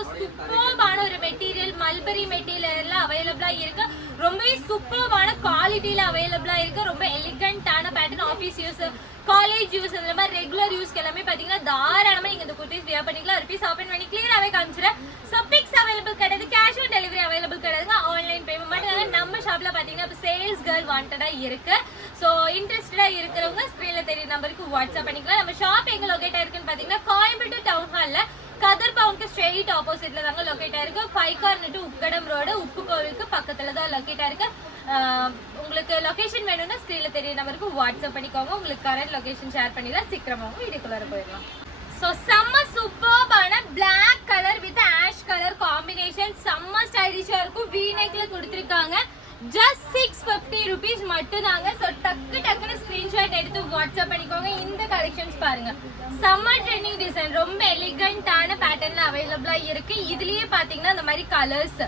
ரொம்ப சூப்பர்பான ஒரு மெட்டீரியல், மல்பரி மெட்டீரியல்ல அவைலபிளா இருக்கு. ரொம்பவே சூப்பர்பான குவாலிட்டியில அவைலபிளா இருக்கு. ரொம்ப எலிகண்டான pattern, office use, college use, இந்த மாதிரி ரெகுலர் யூஸ்க்கு எல்லாமே பாத்தீங்கன்னா தாராளமா நீங்க இந்த குர்த்திஸ் வியர் பண்ணிக்கலாம். ருபீஸ் ஓபன் பண்ணி கிளியராவே காமிச்சிடுறேன். ஸோ பிக்ஸ் அவைலபிள் கிடையாது, கேஷ் ஆன் டெலிவரி அவைலபிள் கிடையாதுங்க. ஆன்லைன் பேமெண்ட் மட்டும். நம்ம ஷாப்ல பாத்தீங்கன்னா இப்போ சேல்ஸ் கேர்ள் வாண்டடா இருக்கு. ஸோ இன்ட்ரெஸ்டடா இருக்கிறவங்க ஸ்கிரீன்ல தெரிய நம்பருக்கு வாட்ஸ்அப் பண்ணிக்கலாம். நம்ம ஷாப் எங்க லொகேட் ஆயிருக்குன்னு பாத்தீங்கன்னா கோயம்புத்தூர் டவுன் ஹால்ல கதர் பவுனுக்கு ஸ்ட்ரெயிட் ஆப்போசிட்ல தாங்க லொகேட் ஆயிருக்கு. 5 கார்னர் டு உக்கடம் ரோடு, உப்பு கோவிலுக்கு பக்கத்துல தான் லொகேட் ஆயிருக்கு. உங்களுக்கு லொகேஷன் வேணும்னா ஸ்கிரீன்ல தெரிய நம்பருக்கு வாட்ஸ்அப் பண்ணிக்கோங்க. உங்களுக்கு கரண்ட் லொகேஷன் ஷேர் பண்ணிடலாம். சீக்கிரமாவும் வீடியோக்குள்ள போயிடலாம். ஸோ செம்ம சூப்பர்பான black colour with ash colour combination, செம்ம ஸ்டைலிஷா இருக்கும். வி நெக்ல கொடுத்துருக்காங்க. ஜஸ்ட் 650 rupees மட்டும் தாங்க. ஸோ டக்குன்னு ஸ்கிரீன்ஷாட் எடுத்து வாட்ஸ்அப் பண்ணிக்கோங்க. இந்த கலெக்ஷன்ஸ் பாருங்க, செம்ம ட்ரெண்டிங் டிசைன், ரொம்ப எலிகண்டான பேட்டர்ன்ல அவைலபிளா இருக்கு. இதுலயே பாத்தீங்கன்னா இந்த மாதிரி கலர்ஸ்,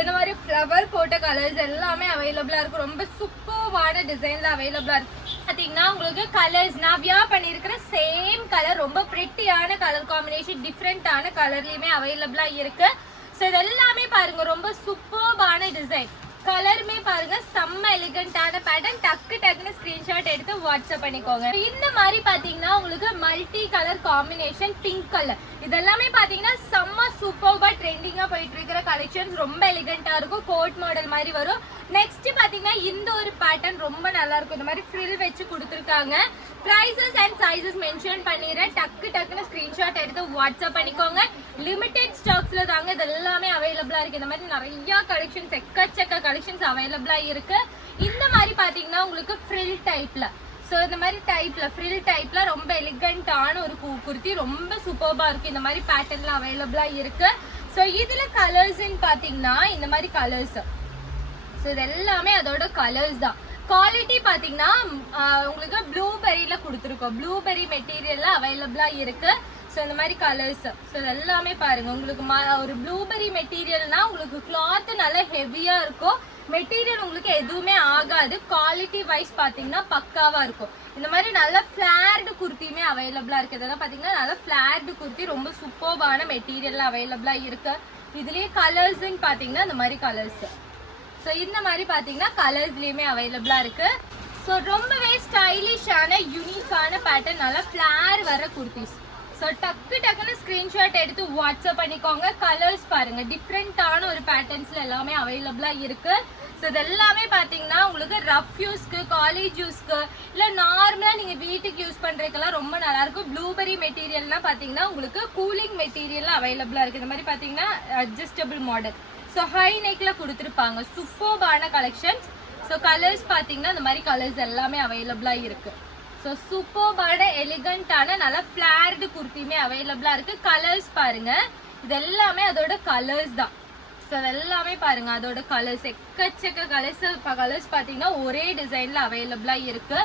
இந்த மாதிரி ஃப்ளவர் போட்ட கலர்ஸ் எல்லாமே அவைலபிளா இருக்கும். ரொம்ப சூப்பர்வான டிசைன்ல அவைலபிளா இருக்கு. பாத்தீங்கன்னா உங்களுக்கு கலர்ஸ் நான் வியர் பண்ணிருக்கிற சேம் கலர், ரொம்ப பிரிட்டியான கலர் காம்பினேஷன், டிஃப்ரெண்டான கலர்லயுமே அவைலபிளா இருக்கு. ஸோ இது எல்லாமே பாருங்க ரொம்ப சூப்பர்வான டிசைன், கலருமே பாருங்க செம்ம எலிகண்டான பேட்டர்ன். டக்குன்னு ஸ்கிரீன்ஷாட் எடுத்து வாட்ஸ்அப் பண்ணிக்கோங்க. இந்த மாதிரி பாத்தீங்கன்னா உங்களுக்கு multi colour combination, pink colour, இதெல்லாமே பாத்தீங்கன்னா செம்ம சூப்பர்பா ட்ரெண்டிங்கா போயிட்டு இருக்கிற கலெக்ஷன்ஸ். ரொம்ப எலிகண்டா இருக்கும், கோட் மாடல் மாதிரி வரும். நெக்ஸ்ட் பாத்தீங்கன்னா இந்த ஒரு பேட்டர்ன் ரொம்ப நல்லா இருக்கும். இந்த மாதிரி ஃப்ரில் வச்சு கொடுத்துருக்காங்க. பிரைசஸ் அண்ட் சைசஸ் மென்ஷன் பண்ணிடுறேன். டக்குன்னு ஸ்கிரீன்ஷாட் எடுத்து வாட்ஸ்அப் பண்ணிக்கோங்க. லிமிடெட் ஸ்டாக்ஸ்ல தாங்க இது எல்லாமே அவைலபிளா இருக்கு. இந்த மாதிரி நிறைய கலெக்ஷன்ஸ், எக்கச்சக்க கலெக்ஷன்ஸ் அவைலபிளா இருக்கு. இந்த மாதிரி பாத்தீங்கன்னா உங்களுக்கு ஃப்ரில் டைப்ல, ஸோ இந்த மாதிரி டைப்ல ஃப்ரில் டைப்ல ரொம்ப எலிகண்டான ஒரு குர்த்தி, ரொம்ப சூப்பர்பா இருக்கு. இந்த மாதிரி பேட்டர்ன்ல அவைலபிளா இருக்கு. ஸோ இதுல கலர்ஸ்ன்னு பாத்தீங்கன்னா இந்த மாதிரி கலர்ஸ், ஸோ இது எல்லாமே அதோட கலர்ஸ் தான். குவாலிட்டி பாத்தீங்கன்னா உங்களுக்கு ப்ளூபெரியில கொடுத்துருக்கோம். ப்ளூபெரி மெட்டீரியல்ல அவைலபிளா இருக்கு. ஸோ இந்த மாதிரி கலர்ஸ், ஸோ எல்லாமே பாருங்க உங்களுக்கு ஒரு ப்ளூபெரி மெட்டீரியல்னா உங்களுக்கு கிளாத் நல்லா ஹெவியா இருக்கும். மெட்டீரியல் உங்களுக்கு எதுவுமே ஆகாது. குவாலிட்டி வைஸ் பாத்தீங்கன்னா பக்காவா இருக்கும். இந்த மாதிரி நல்ல ஃபிளார்டு குர்த்தியுமே அவைலபிளா இருக்கு. இதெல்லாம் பாத்தீங்கன்னா நல்ல ஃபிளார்டு குர்த்தி, ரொம்ப சூப்பர்பான மெட்டீரியல் அவைலபிளா இருக்கு. இதுலயே கலர்ஸ்ன்னு பாத்தீங்கன்னா இந்த மாதிரி கலர்ஸ், ஸோ இந்த மாதிரி பாத்தீங்கன்னா கலர்ஸ்லயுமே அவைலபிளா இருக்கு. ஸோ ரொம்பவே ஸ்டைலிஷான யூனிக்கான பேட்டர்ன், நல்லா ஃபிளார் வர குர்த்திஸ். ஸோ டக்குன்னு ஸ்கிரீன்ஷாட் எடுத்து வாட்ஸ்அப் பண்ணிக்கோங்க. கலர்ஸ் பாருங்க, டிஃப்ரெண்டான ஒரு பேட்டர்ன்ஸ்ல எல்லாமே அவைலபிளா இருக்கு. ஸோ இது எல்லாமே பாத்தீங்கன்னா உங்களுக்கு ரஃப் யூஸ்க்கு, காலேஜ் யூஸ்க்கு, இல்லை நார்மலா நீங்க வீட்டுக்கு யூஸ் பண்றதுக்கெல்லாம் ரொம்ப நல்லா இருக்கும். ப்ளூபெரி மெட்டீரியல்னா பாத்தீங்கன்னா உங்களுக்கு கூலிங் மெட்டீரியல் அவைலபிளா இருக்கு. இந்த மாதிரி பாத்தீங்கன்னா அட்ஜஸ்டபிள் மாடல், ஸோ ஹை நெக்ல கொடுத்துருப்பாங்க. சூப்பர்பான கலெக்ஷன்ஸ். ஸோ கலர்ஸ் பாத்தீங்கன்னா இந்த மாதிரி கலர்ஸ் எல்லாமே அவைலபிளா இருக்கு. ஸோ சூப்பர்பான எலிகண்டான நல்ல ஃபிளார்டு குர்த்தியுமே அவைலபிளா இருக்கு. கலர்ஸ் பாருங்க, இது எல்லாமே அதோட கலர்ஸ் தான். ஸோ அதெல்லாமே பாருங்க அதோட கலர்ஸ், எக்கச்சக்க கலர்ஸ் பாத்தீங்கன்னா ஒரே டிசைன்ல அவைலபிளா இருக்கு.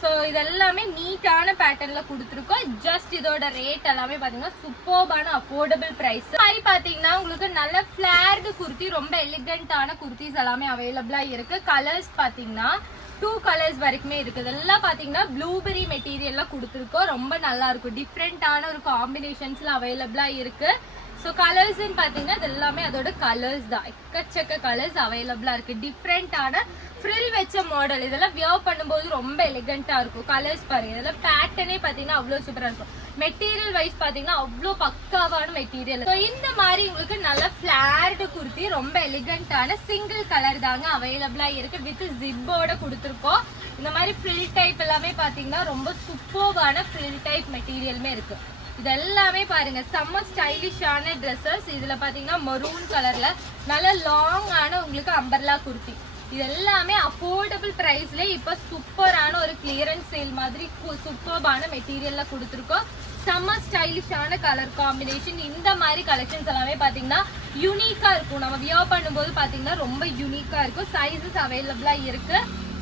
ஸோ இதெல்லாமே நீட்டான பேட்டர்ன்ல கொடுத்துருக்கோம். ஜஸ்ட் இதோட ரேட் எல்லாமே பாத்தீங்கன்னா சூப்பர்பான அஃபோர்டபுள் பிரைஸ். மாதிரி பாத்தீங்கன்னா உங்களுக்கு நல்ல ஃபிளார்டு குர்த்தி, ரொம்ப எலிகண்டான குர்த்திஸ் எல்லாமே அவைலபிளா இருக்கு. கலர்ஸ் பாத்தீங்கன்னா 2 கலர்ஸ் வரைக்குமே இருக்கு. இதெல்லாம் பாத்தீங்கன்னா ப்ளூபெரி மெட்டீரியல்ல கொடுத்துருக்கோம். ரொம்ப நல்லா இருக்கும், டிஃப்ரெண்டான ஒரு காம்பினேஷன்ஸ்ல அவைலபிளா இருக்கு. ஸோ கலர்ஸ்ன்னு பாத்தீங்கன்னா இது எல்லாமே அதோட கலர்ஸ் தான். எக்கச்சக்க கலர்ஸ் அவைலபிளா இருக்கு. டிஃப்ரெண்டான ஃப்ரில் வச்ச மாடல், இதெல்லாம் வியர் பண்ணும்போது ரொம்ப எலிகண்டா இருக்கும். கலர்ஸ் பாருங்க, இதெல்லாம் பேட்டர்னே பாத்தீங்கன்னா அவ்வளவு சூப்பரா இருக்கும். மெட்டீரியல் வைஸ் பாத்தீங்கன்னா அவ்வளோ பக்காவான மெட்டீரியல். ஸோ இந்த மாதிரி உங்களுக்கு நல்ல ஃபிளார்டு குர்த்தி, ரொம்ப எலிகண்டான சிங்கிள் கலர் தாங்க அவைலபிளா இருக்கு. வித் ஜிப்போட கொடுத்துருக்கோம். இந்த மாதிரி ஃப்ரில் டைப் எல்லாமே பாத்தீங்கன்னா ரொம்ப சூப்பர்வான ஃப்ரில் டைப் மெட்டீரியலுமே இருக்கு. இது எல்லாமே பாருங்க செம்ம ஸ்டைலிஷான ட்ரெஸ்ஸஸ். இதுல பாத்தீங்கன்னா மரூன் கலர்ல நல்ல லாங்கான உங்களுக்கு அம்பர்லா குர்த்தி. இது எல்லாமே அஃபோர்டபுள் பிரைஸ்ல இப்ப சூப்பரான ஒரு கிளியரன்ஸ் சேல் மாதிரி சூப்பர்பான மெட்டீரியல்ல கொடுத்துருக்கோம். செம்ம ஸ்டைலிஷான கலர் காம்பினேஷன். இந்த மாதிரி கலெக்ஷன்ஸ் எல்லாமே பாத்தீங்கன்னா யூனிக்கா இருக்கும். நம்ம வியர் பண்ணும்போது பாத்தீங்கன்னா ரொம்ப யூனிக்கா இருக்கும். சைஸஸ் அவைலபிளா இருக்கு.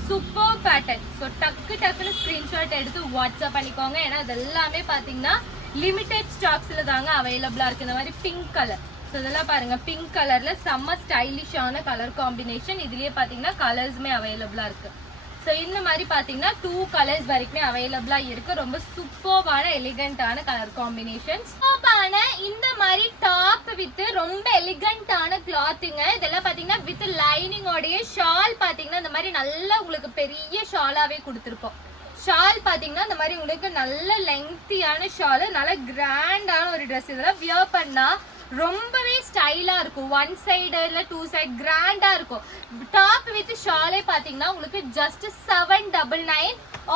Super pattern. ஸோ டக்குன்னு ஸ்கிரீன்ஷாட் எடுத்து வாட்ஸ்அப் பண்ணிக்கோங்க. ஏன்னா இது எல்லாமே பாத்தீங்கன்னா லிமிடெட் ஸ்டாக்ஸ்ல தாங்க அவைலபிளா இருக்கு. இந்த மாதிரி பிங்க் கலர், ஸோ இதெல்லாம் பாருங்க பிங்க் கலர்ல செம்ம ஸ்டைலிஷான கலர் காம்பினேஷன். இதுலயே பாத்தீங்கன்னா கலர்ஸுமே அவைலபிளா இருக்கு. ஸோ ஸோ இந்த மாதிரி பார்த்தீங்கன்னா 2 கலர்ஸ் வரைக்குமே அவைலபிளா இருக்கு. ரொம்ப சூப்பர்வான எலிகண்டான கலர் காம்பினேஷன்ஸ். சூப்பரான இந்த மாதிரி டாப் வித் ரொம்ப எலிகண்டான கிளாத்துங்க. இதெல்லாம் பார்த்தீங்கன்னா வித் லைனிங்கோடைய ஷால் பார்த்தீங்கன்னா இந்த மாதிரி நல்லா உங்களுக்கு பெரிய ஷாலாவே கொடுத்துருப்போம். ஷால் பார்த்தீங்கன்னா இந்த மாதிரி உங்களுக்கு நல்ல லெங்க்தியான ஷால், நல்ல கிராண்டான ஒரு ட்ரெஸ். இதெல்லாம் வியர் பண்ணா ரொம்பவே ஸ்டைலா இருக்கும். 1 சைடு இல்லை 2 சைடு கிராண்டா இருக்கும். டாப் வித் ஷாலே பார்த்தீங்கன்னா உங்களுக்கு ஜஸ்ட் 799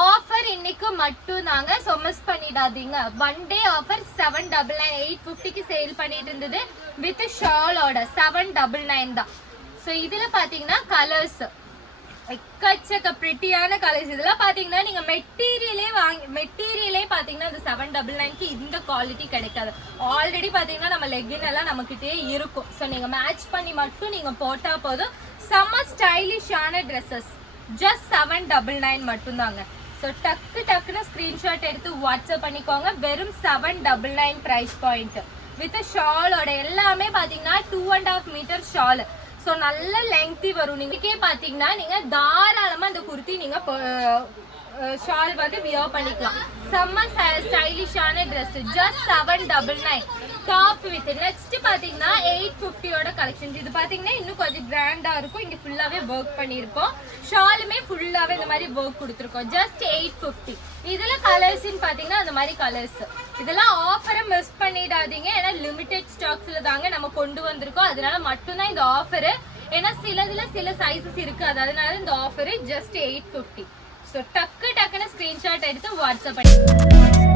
ஆஃபர் இன்னைக்கு மட்டும் தாங்க. ஸோ மிஸ் பண்ணிடாதீங்க. 1 டே ஆஃபர் 799 850க்கு சேல் பண்ணிட்டு இருந்தது. வித் ஷாலோட 799 தான். ஸோ இதுல பார்த்தீங்கன்னா கலர்ஸ் எக்கச்சக்க பிரிட்டியான கலர்ஸ். இதெல்லாம் பாத்தீங்கன்னா நீங்க மெட்டீரியலே பாத்தீங்கன்னா அது 799க்கு இந்த குவாலிட்டி கிடைக்காது. ஆல்ரெடி பாத்தீங்கன்னா நம்ம லெகின் எல்லாம் நம்மகிட்டே இருக்கும். ஸோ நீங்க மேட்ச் பண்ணி மட்டும் நீங்க போட்டா போதும். செம்ம ஸ்டைலிஷான ட்ரெஸ்ஸஸ் ஜஸ்ட் 799 மட்டும்தாங்க. ஸோ டக்குன்னு ஸ்கிரீன்ஷாட் எடுத்து வாட்ஸ்அப் பண்ணிக்கோங்க. வெறும் 799 ப்ரைஸ் பாயிண்ட் வித் ஷாலோட. எல்லாமே பாத்தீங்கன்னா 2.5 மீட்டர் ஷால். ஸோ நல்ல லெங்க்தி வரும். நீங்களுக்கே பார்த்தீங்கன்னா நீங்கள் தாராளமாக இந்த குர்த்தி நீங்கள் ஷால் வந்து வியர் பண்ணிக்கலாம். செம்ம ஸ்டைலிஷான dress just 799 top with. Next பார்த்தீங்கன்னா 850யோட கலெக்ஷன்ஸ். இது பார்த்தீங்கன்னா இன்னும் கொஞ்சம் கிராண்டாக இருக்கும். இங்கே ஃபுல்லாகவே ஒர்க் பண்ணியிருப்போம். ஷாலுமே ஃபுல்லாகவே இந்த மாதிரி ஒர்க் கொடுத்துருக்கோம். ஜஸ்ட் 850. இதில் கலர்ஸ்ன்னு பார்த்தீங்கன்னா அந்த மாதிரி கலர்ஸ். இதெல்லாம் ஆஃபரை மிஸ் பண்ணிடாதீங்க. ஏன்னா லிமிடெட் ஸ்டாக்ஸில் தாங்க நம்ம கொண்டு வந்திருக்கோம். அதனால மட்டும்தான் இந்த ஆஃபரு. ஏன்னா சில சைஸஸ் இருக்குது. அதனால இந்த ஆஃபரு ஜஸ்ட் 850. ஸோ டக்குன்னு ஸ்க்ரீன்ஷாட் எடுத்து வாட்ஸ்அப் பண்ணி